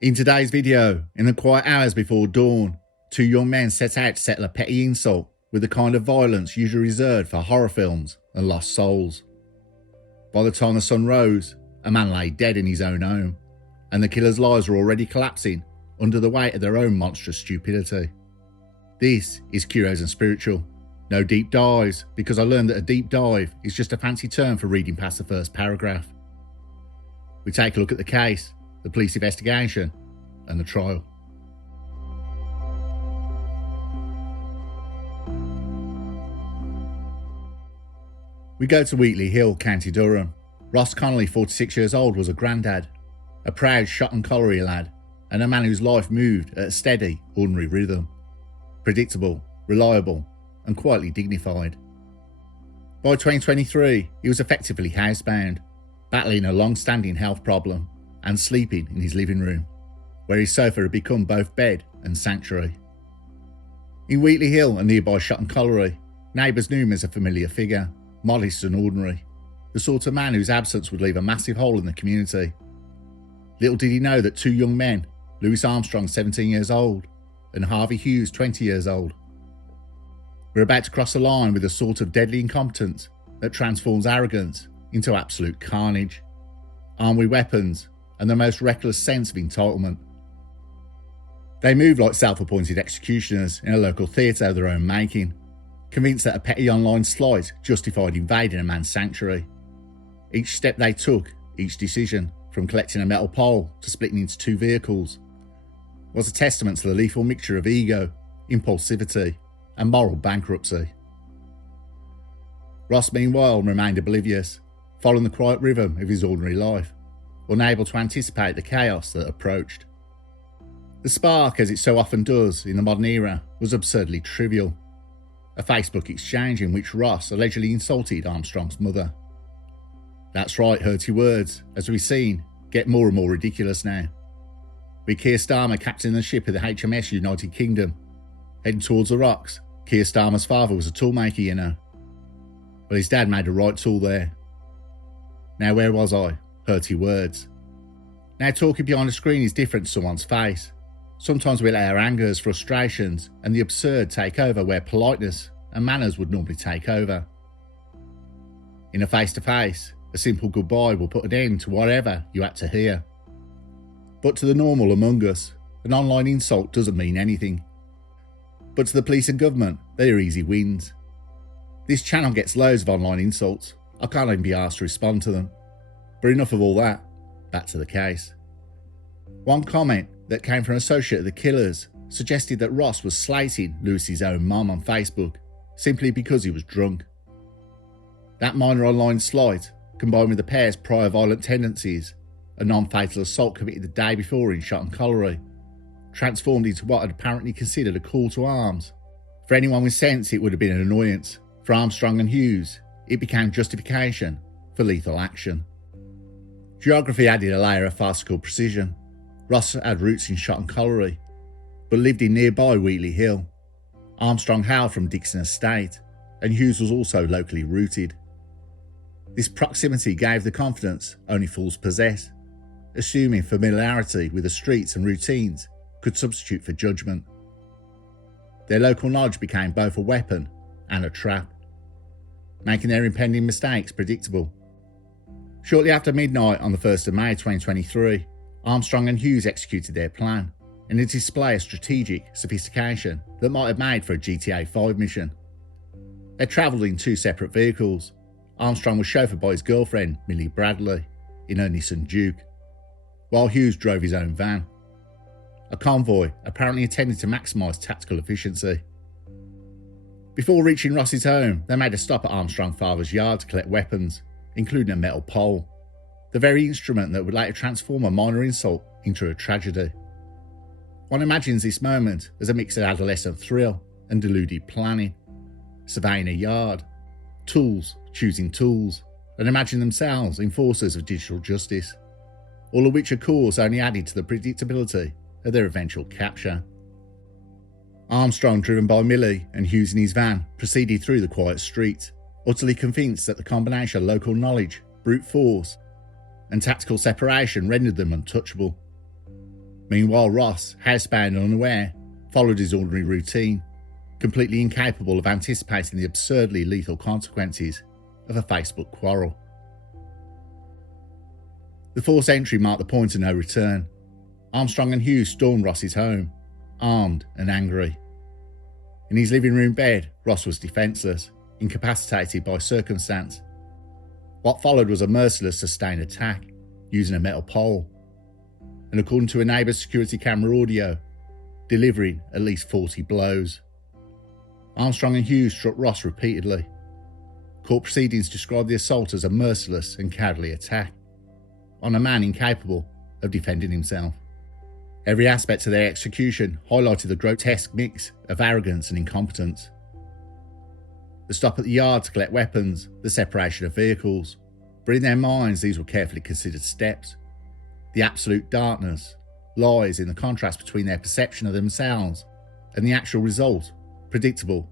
In today's video, in the quiet hours before dawn, two young men set out to settle a petty insult with the kind of violence usually reserved for horror films and lost souls. By the time the sun rose, a man lay dead in his own home, and the killer's lives were already collapsing under the weight of their own monstrous stupidity. This is Curios&Spiritual. No deep dives, because I learned that a deep dive is just a fancy term for reading past the first paragraph. We take a look at the case, the police investigation, and the trial. We go to Wheatley Hill, County Durham. Ross Connolly, 46 years old, was a grandad, a proud shot and colliery lad, and a man whose life moved at a steady, ordinary rhythm. Predictable, reliable, and quietly dignified. By 2023, he was effectively housebound, battling a long-standing health problem and sleeping in his living room, where his sofa had become both bed and sanctuary. In Wheatley Hill and nearby Shot and Colliery, neighbours knew him as a familiar figure, modest and ordinary, the sort of man whose absence would leave a massive hole in the community. Little did he know that two young men, Lewis Armstrong, 17 years old, and Harvey Hughes, 20 years old, were about to cross a line with a sort of deadly incompetence that transforms arrogance into absolute carnage, armed with weapons and the most reckless sense of entitlement. They moved like self-appointed executioners in a local theatre of their own making, convinced that a petty online slight justified invading a man's sanctuary. Each step they took, each decision, from collecting a metal pole to splitting into two vehicles, was a testament to the lethal mixture of ego, impulsivity, and moral bankruptcy. Ross, meanwhile, remained oblivious, following the quiet rhythm of his ordinary life, unable to anticipate the chaos that approached. The spark, as it so often does in the modern era, was absurdly trivial. A Facebook exchange in which Ross allegedly insulted Armstrong's mother. That's right, hurty words, as we've seen, get more and more ridiculous now. With Keir Starmer captaining the ship of the HMS United Kingdom, heading towards the rocks, Keir Starmer's father was a toolmaker, you know. But his dad made the right tool there. Now where was I? Hurty words. Now talking behind a screen is different to someone's face. Sometimes we let our angers, frustrations, and the absurd take over where politeness and manners would normally take over. In a face-to-face, a simple goodbye will put an end to whatever you had to hear. But to the normal among us, an online insult doesn't mean anything. But to the police and government, they are easy wins. This channel gets loads of online insults. I can't even be asked to respond to them. But enough of all that, back to the case. One comment that came from an associate of the killers suggested that Ross was slating Lewis's own mum on Facebook simply because he was drunk. That minor online slight, combined with the pair's prior violent tendencies, a non-fatal assault committed the day before in Shot and Colliery, transformed into what had apparently considered a call to arms. For anyone with sense, it would have been an annoyance. For Armstrong and Hughes, it became justification for lethal action. Geography added a layer of farcical precision. Ross had roots in Shot and Colliery, but lived in nearby Wheatley Hill. Armstrong hailed from Dixon Estate, and Hughes was also locally rooted. This proximity gave the confidence only fools possess, assuming familiarity with the streets and routines could substitute for judgment. Their local knowledge became both a weapon and a trap, making their impending mistakes predictable. Shortly after midnight on the 1st of May 2023, Armstrong and Hughes executed their plan in a display of strategic sophistication that might have made for a GTA 5 mission. They travelled in two separate vehicles. Armstrong was chauffeured by his girlfriend, Millie Bradley, in her Nissan Duke, while Hughes drove his own van. A convoy apparently intended to maximise tactical efficiency. Before reaching Ross's home, they made a stop at Armstrong's father's yard to collect weapons, including a metal pole, the very instrument that would later transform a minor insult into a tragedy. One imagines this moment as a mix of adolescent thrill and deluded planning, surveying a yard, tools, choosing tools, and imagine themselves enforcers of digital justice, all of which of course only added to the predictability of their eventual capture. Armstrong, driven by Millie, and Hughes in his van, proceeded through the quiet streets, utterly convinced that the combination of local knowledge, brute force, and tactical separation rendered them untouchable. Meanwhile, Ross, housebound and unaware, followed his ordinary routine, completely incapable of anticipating the absurdly lethal consequences of a Facebook quarrel. The forced entry marked the point of no return. Armstrong and Hughes stormed Ross's home, armed and angry. In his living room bed, Ross was defenceless, incapacitated by circumstance. What followed was a merciless sustained attack, using a metal pole, and according to a neighbour's security camera audio, delivering at least 40 blows. Armstrong and Hughes struck Ross repeatedly. Court proceedings described the assault as a merciless and cowardly attack on a man incapable of defending himself. Every aspect of their execution highlighted the grotesque mix of arrogance and incompetence. The stop at the yard to collect weapons, the separation of vehicles, but in their minds these were carefully considered steps. The absolute darkness lies in the contrast between their perception of themselves and the actual result, predictable,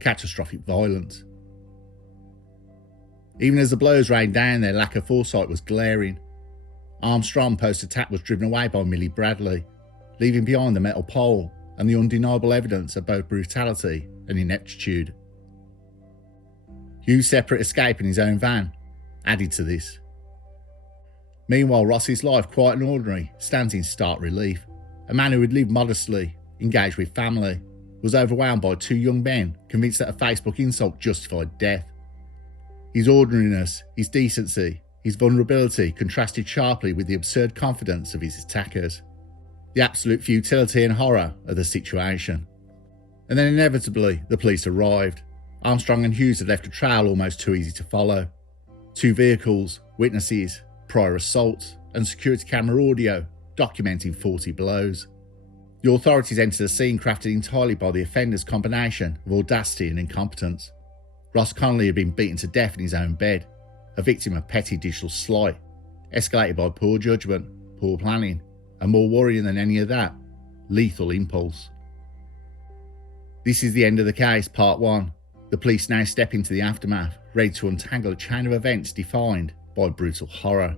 catastrophic violence. Even as the blows rained down, their lack of foresight was glaring. Armstrong post-attack was driven away by Millie Bradley, leaving behind the metal pole and the undeniable evidence of both brutality and ineptitude. Hughes' separate escape in his own van added to this. Meanwhile, Ross's life, quiet and ordinary, stands in stark relief. A man who had lived modestly, engaged with family, was overwhelmed by two young men convinced that a Facebook insult justified death. His ordinariness, his decency, his vulnerability contrasted sharply with the absurd confidence of his attackers, the absolute futility and horror of the situation. And then inevitably, the police arrived. Armstrong and Hughes had left a trail almost too easy to follow. 2 vehicles, witnesses, prior assaults, and security camera audio documenting 40 blows. The authorities entered a scene crafted entirely by the offender's combination of audacity and incompetence. Ross Connolly had been beaten to death in his own bed, a victim of petty digital slight, escalated by poor judgment, poor planning, and more worrying than any of that, lethal impulse. This is the end of the case, part 1. The police now step into the aftermath, ready to untangle a chain of events defined by brutal horror.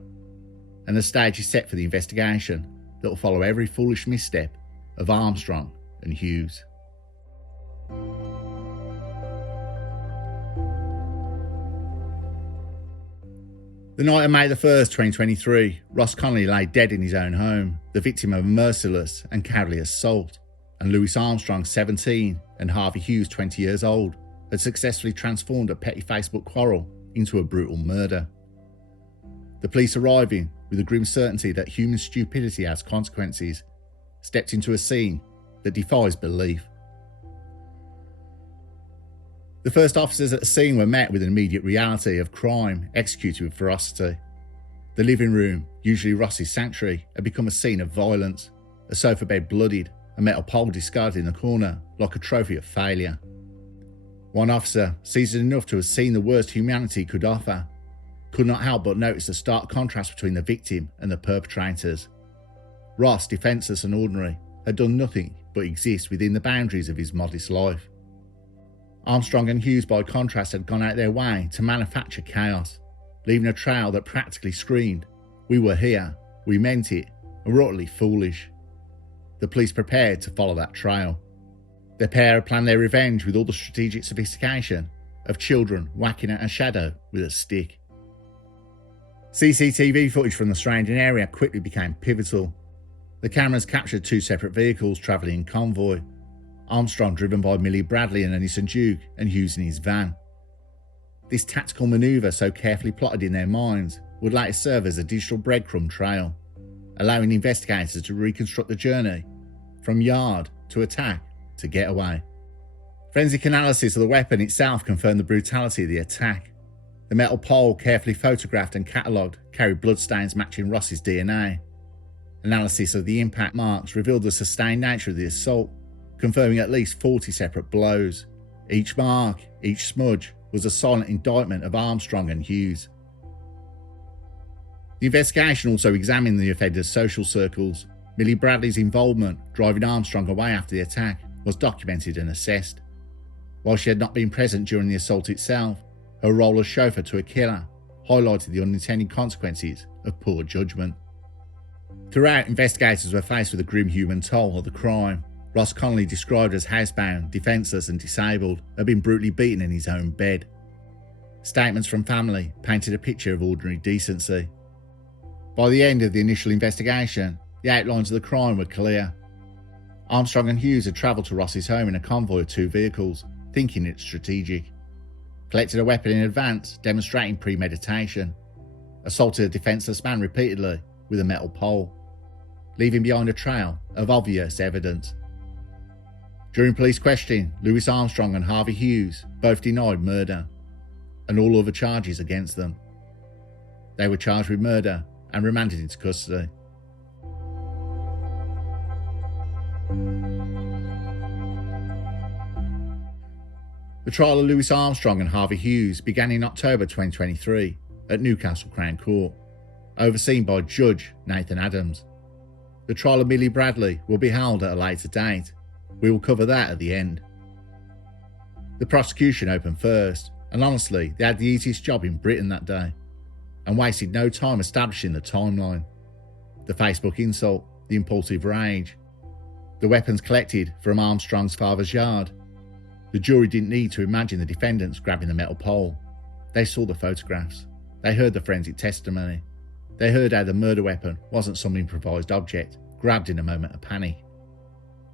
And the stage is set for the investigation that will follow every foolish misstep of Armstrong and Hughes. The night of May 1st, 2023, Ross Connolly lay dead in his own home, the victim of a merciless and cowardly assault, and Louis Armstrong, 17, and Harvey Hughes, 20 years old, had successfully transformed a petty Facebook quarrel into a brutal murder. The police, arriving with the grim certainty that human stupidity has consequences, stepped into a scene that defies belief. The first officers at the scene were met with an immediate reality of crime executed with ferocity. The living room, usually Ross's sanctuary, had become a scene of violence, a sofa bed bloodied, a metal pole discarded in the corner like a trophy of failure. One officer, seasoned enough to have seen the worst humanity could offer, could not help but notice the stark contrast between the victim and the perpetrators. Ross, defenceless and ordinary, had done nothing but exist within the boundaries of his modest life. Armstrong and Hughes, by contrast, had gone out their way to manufacture chaos, leaving a trail that practically screamed, "We were here, we meant it, and we're utterly foolish." The police prepared to follow that trail. The pair had planned their revenge with all the strategic sophistication of children whacking at a shadow with a stick. CCTV footage from the surrounding area quickly became pivotal. The cameras captured 2 separate vehicles travelling in convoy, Armstrong driven by Millie Bradley in a Nissan Duke and Hughes in his van. This tactical manoeuvre, so carefully plotted in their minds, would later serve as a digital breadcrumb trail, allowing investigators to reconstruct the journey from yard to attack to getaway. Forensic analysis of the weapon itself confirmed the brutality of the attack. The metal pole, carefully photographed and catalogued, carried bloodstains matching Ross's DNA. Analysis of the impact marks revealed the sustained nature of the assault, confirming at least 40 separate blows. Each mark, each smudge, was a silent indictment of Armstrong and Hughes. The investigation also examined the offender's social circles. Millie Bradley's involvement, driving Armstrong away after the attack, was documented and assessed. While she had not been present during the assault itself, her role as chauffeur to a killer highlighted the unintended consequences of poor judgment. Throughout, investigators were faced with the grim human toll of the crime. Ross Connolly, described as housebound, defenceless and disabled, had been brutally beaten in his own bed. Statements from family painted a picture of ordinary decency. By the end of the initial investigation, the outlines of the crime were clear. Armstrong and Hughes had travelled to Ross's home in a convoy of 2 vehicles, thinking it strategic. Collected a weapon in advance, demonstrating premeditation. Assaulted a defenceless man repeatedly with a metal pole, leaving behind a trail of obvious evidence. During police questioning, Louis Armstrong and Harvey Hughes both denied murder and all other charges against them. They were charged with murder and remanded into custody. The trial of Louis Armstrong and Harvey Hughes began in October 2023 at Newcastle Crown Court, overseen by Judge Nathan Adams. The trial of Millie Bradley will be held at a later date. We will cover that at the end. The prosecution opened first, and honestly, they had the easiest job in Britain that day, and wasted no time establishing the timeline. The Facebook insult, the impulsive rage, the weapons collected from Armstrong's father's yard. The jury didn't need to imagine the defendants grabbing the metal pole. They saw the photographs. They heard the forensic testimony. They heard how the murder weapon wasn't some improvised object grabbed in a moment of panic.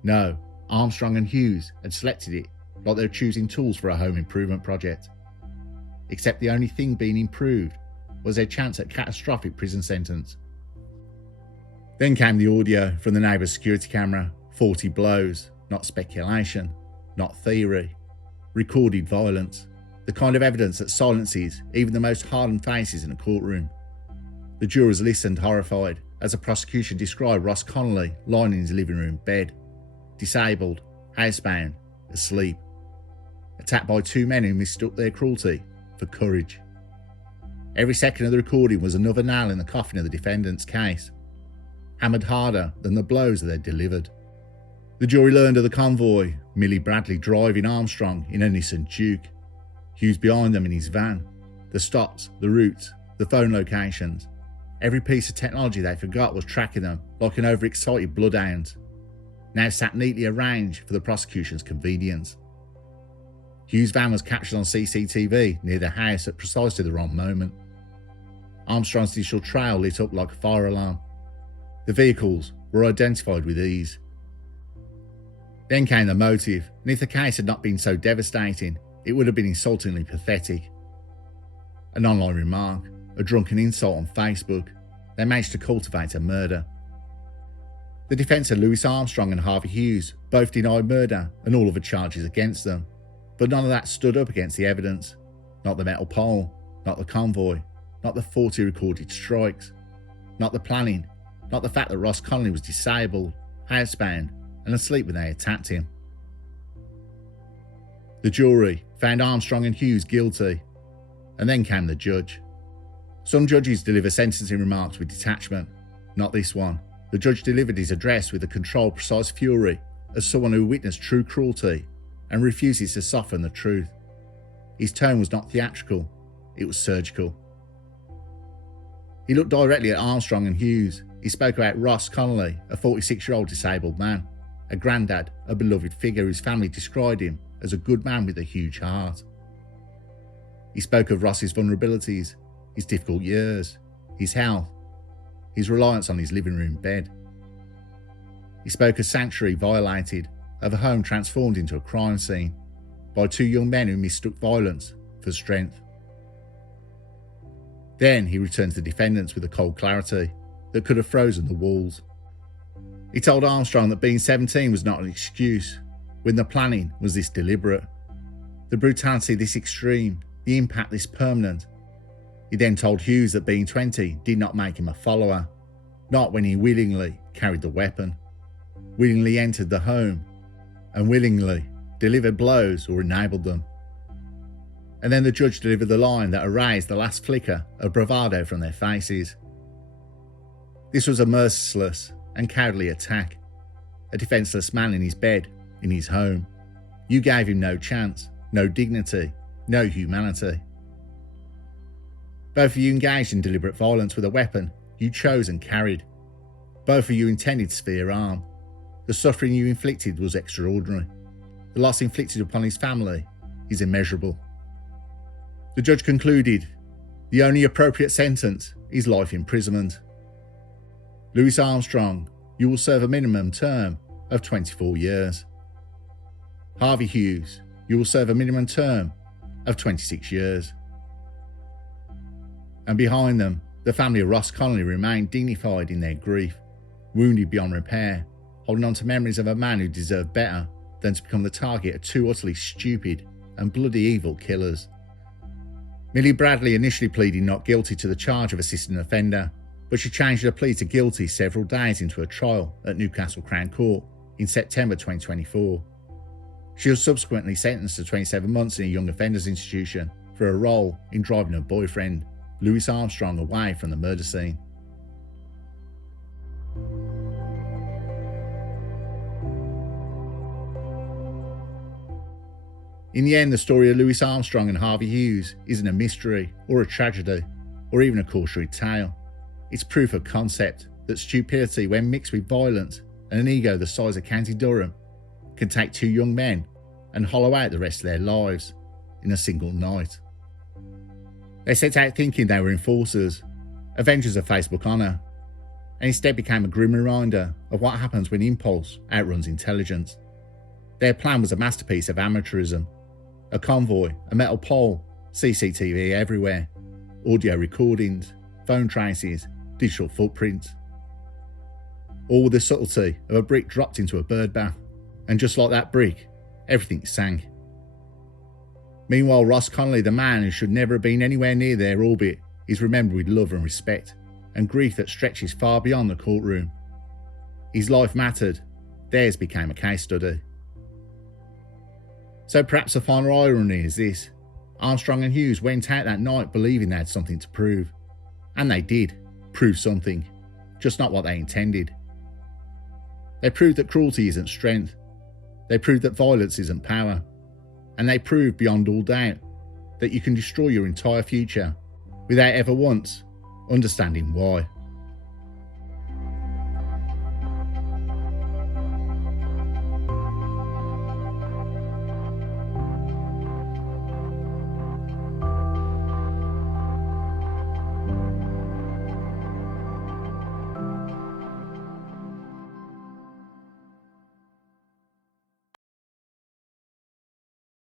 No, Armstrong and Hughes had selected it like they were choosing tools for a home improvement project. Except the only thing being improved was their chance at catastrophic prison sentence. Then came the audio from the neighbour's security camera. 40 blows, not speculation, not theory. Recorded violence. The kind of evidence that silences even the most hardened faces in a courtroom. The jurors listened horrified as the prosecution described Ross Connolly lying in his living room bed, disabled, housebound, asleep, attacked by 2 men who mistook their cruelty for courage. Every second of the recording was another nail in the coffin of the defendant's case, hammered harder than the blows that they'd delivered. The jury learned of the convoy, Millie Bradley driving Armstrong in a Nissan Duke, Hughes behind them in his van, the stops, the routes, the phone locations. Every piece of technology they forgot was tracking them like an overexcited bloodhound, now sat neatly arranged for the prosecution's convenience. Hughes' van was captured on CCTV near the house at precisely the wrong moment. Armstrong's digital trail lit up like a fire alarm. The vehicles were identified with ease. Then came the motive, and if the case had not been so devastating, it would have been insultingly pathetic. An online remark, a drunken insult on Facebook, they managed to cultivate a murder. The defence of Louis Armstrong and Harvey Hughes both denied murder and all of the charges against them, but none of that stood up against the evidence. Not the metal pole, not the convoy, not the 40 recorded strikes, not the planning, not the fact that Ross Connolly was disabled, housebound, and asleep when they attacked him. The jury found Armstrong and Hughes guilty, and then came the judge. Some judges deliver sentencing remarks with detachment, not this one. The judge delivered his address with a controlled, precise fury as someone who witnessed true cruelty and refuses to soften the truth. His tone was not theatrical, it was surgical. He looked directly at Armstrong and Hughes. He spoke about Ross Connolly, a 46-year-old disabled man, a granddad, a beloved figure whose family described him as a good man with a huge heart. He spoke of Ross's vulnerabilities, his difficult years, his health, his reliance on his living room bed. He spoke of sanctuary violated, of a home transformed into a crime scene by 2 young men who mistook violence for strength. Then he returned to the defendants with a cold clarity that could have frozen the walls. He told Armstrong that being 17 was not an excuse, when the planning was this deliberate, the brutality this extreme, the impact this permanent. He then told Hughes that being 20 did not make him a follower, not when he willingly carried the weapon, willingly entered the home, and willingly delivered blows or enabled them. And then the judge delivered the line that erased the last flicker of bravado from their faces. This was a merciless and cowardly attack. A defenceless man in his bed, in his home. You gave him no chance, no dignity, no humanity. Both of you engaged in deliberate violence with a weapon you chose and carried. Both of you intended severe harm. The suffering you inflicted was extraordinary. The loss inflicted upon his family is immeasurable. The judge concluded, the only appropriate sentence is life imprisonment. Louis Armstrong, you will serve a minimum term of 24 years. Harvey Hughes, you will serve a minimum term of 26 years. And behind them, the family of Ross Connolly remained dignified in their grief, wounded beyond repair, holding on to memories of a man who deserved better than to become the target of two utterly stupid and bloody evil killers. Millie Bradley initially pleaded not guilty to the charge of assisting an offender, but she changed her plea to guilty several days into her trial at Newcastle Crown Court in September 2024. She was subsequently sentenced to 27 months in a young offenders institution for her role in driving her boyfriend, Louis Armstrong, away from the murder scene. In the end, the story of Louis Armstrong and Harvey Hughes isn't a mystery or a tragedy or even a cautionary tale. It's proof of concept that stupidity, when mixed with violence and an ego the size of County Durham, can take two young men and hollow out the rest of their lives in a single night. They set out thinking they were enforcers, avengers of Facebook honour, and instead became a grim reminder of what happens when impulse outruns intelligence. Their plan was a masterpiece of amateurism. A convoy, a metal pole, CCTV everywhere, audio recordings, phone traces, digital footprints. All with the subtlety of a brick dropped into a bird bath, and just like that brick, everything sank. Meanwhile, Ross Connolly, the man who should never have been anywhere near their orbit, is remembered with love and respect, and grief that stretches far beyond the courtroom. His life mattered, theirs became a case study. So perhaps the final irony is this: Armstrong and Hughes went out that night believing they had something to prove. And they did, prove something, just not what they intended. They proved that cruelty isn't strength. They proved that violence isn't power. And they proved beyond all doubt that you can destroy your entire future without ever once understanding why.